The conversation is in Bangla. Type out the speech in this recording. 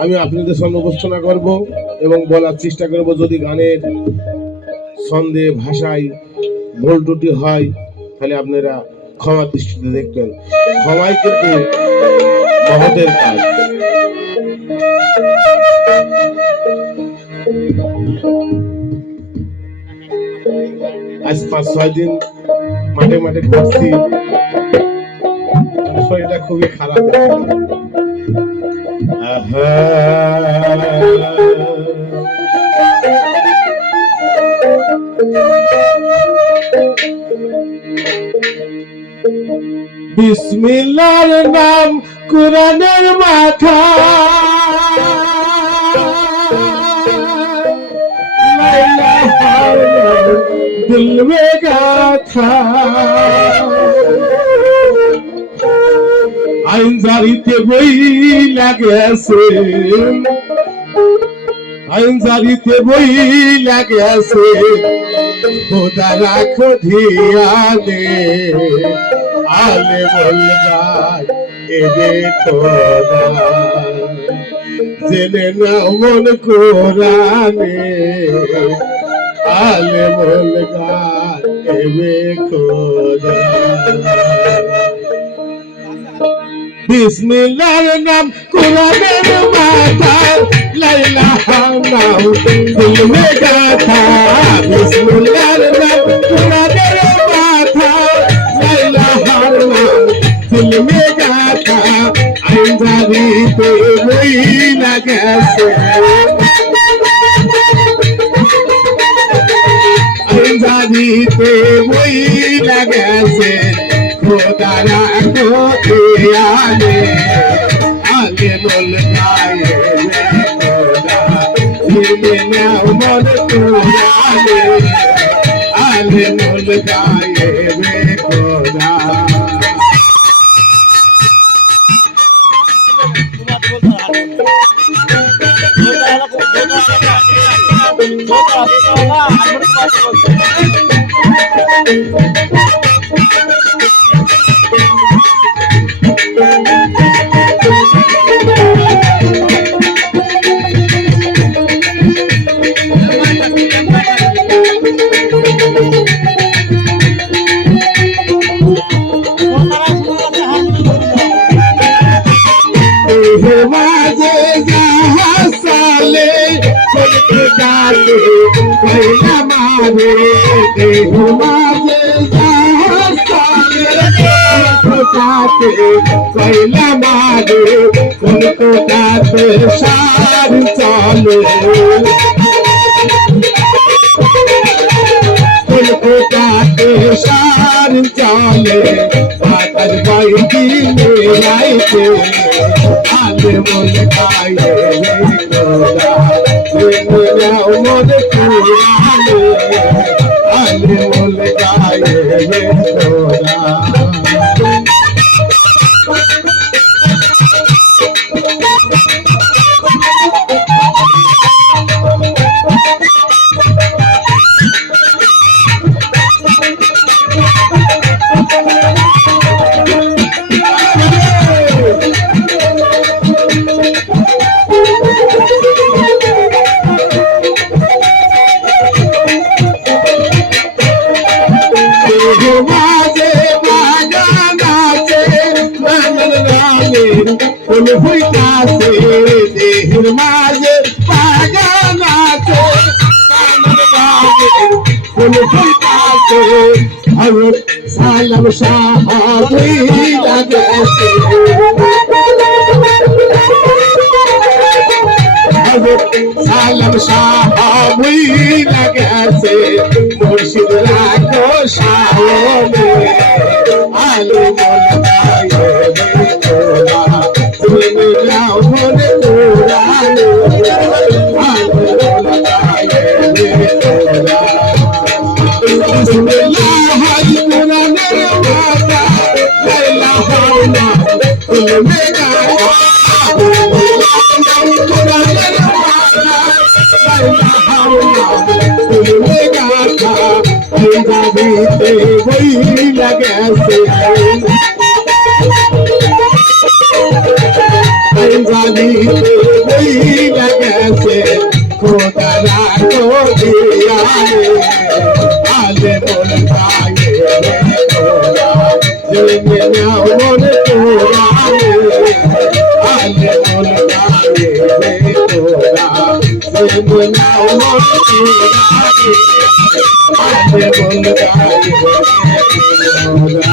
আমি আপনাদের সামনে উপস্থাপনা করব এবং বলার চেষ্টা করব। যদি গানের ছন্দে ভাষায় ভুল ত্রুটি হয় তাহলে আপনারা ক্ষমার দৃষ্টিতে দেখবেন। ক্ষমাই কিন্তু মহতের কাজ। আজ 5-6 দিন মাঠে মাঠে ঘুরছি, শরীরটা খুবই খারাপ। বিসমিল্লাহর নাম কুরআনের মাথা, লা ইলাহা ইল্লাল্লাহ দিল মে গাথা। আইন জারিতে বই লাগেছে, আইন জারিতে বই লাগেছে, খোদা রাখো ধিয়ানে, আলে বল গায় এবে খোদা, জেনে নাও মন কোরআনে, আলে বল গায় এবে খোদা। বিসমিল্লাহর নাম কুরআনের মাথা, লা ইলাহা নাম দিল মে গাথা। বিসমিল্লাহর নাম কুরআনের মাথা, লা ইলাহা নাম দিল মে গাথা। আইন জারিতে বই লাগেছে, আইন জারিতে বই লাগেছে, খোদা রাখো ধিয়ানে, আলে বল গায়ে খোদা, জেনে নাও মন কোরআনে, আলে বল গায়ে খোদা। মাঝে যাহা সালে কাটে কইলা মারে, দেহ মাঝে যাহা সালে কাটে কইলা মারে, কলকাতাতে সার চলে, কলকাতাতে সার চলে, বাতার বাইকি মেলাইতে, আলে বল গায়ে খোদা, জেনে নাও মন কোরআনে, আলে বল গায়ে খোদা। মাঝে বাগান আছে নানার রানে ফুল ফুটাছে, দেহের মাঝে বাগান আছে নানার রানে ফুল ফুটাছে, হযরত সালাম সাহাবী লাগেছে, হযরত সালাম সাহাবী লাগেছে, মুর্শিদ রাখো শাওনে, আলে বল গায়ে খোদা, জেনে নাও মন কোরআনে, আলে বল গায়ে খোদা। বিসমিল্লাহ কুরআনের মাথা, লা ইলাহা ইল্লাল্লাহ দিল মে গাথা। কুরআনের মাথা, লা ইলাহা ইল্লাল্লাহ দিল মে গাথা। আইন জারিতে বই লাগেছে, আইন জারিতে হইয়া গেছে খোদা রাখো দিয়ারে আলে মন গায়ে খোদা জেনে নাও মন তোরারে আলে মন গায়ে খোদা জেনে নাও মন তোরারে আলে মন গায়ে খোদা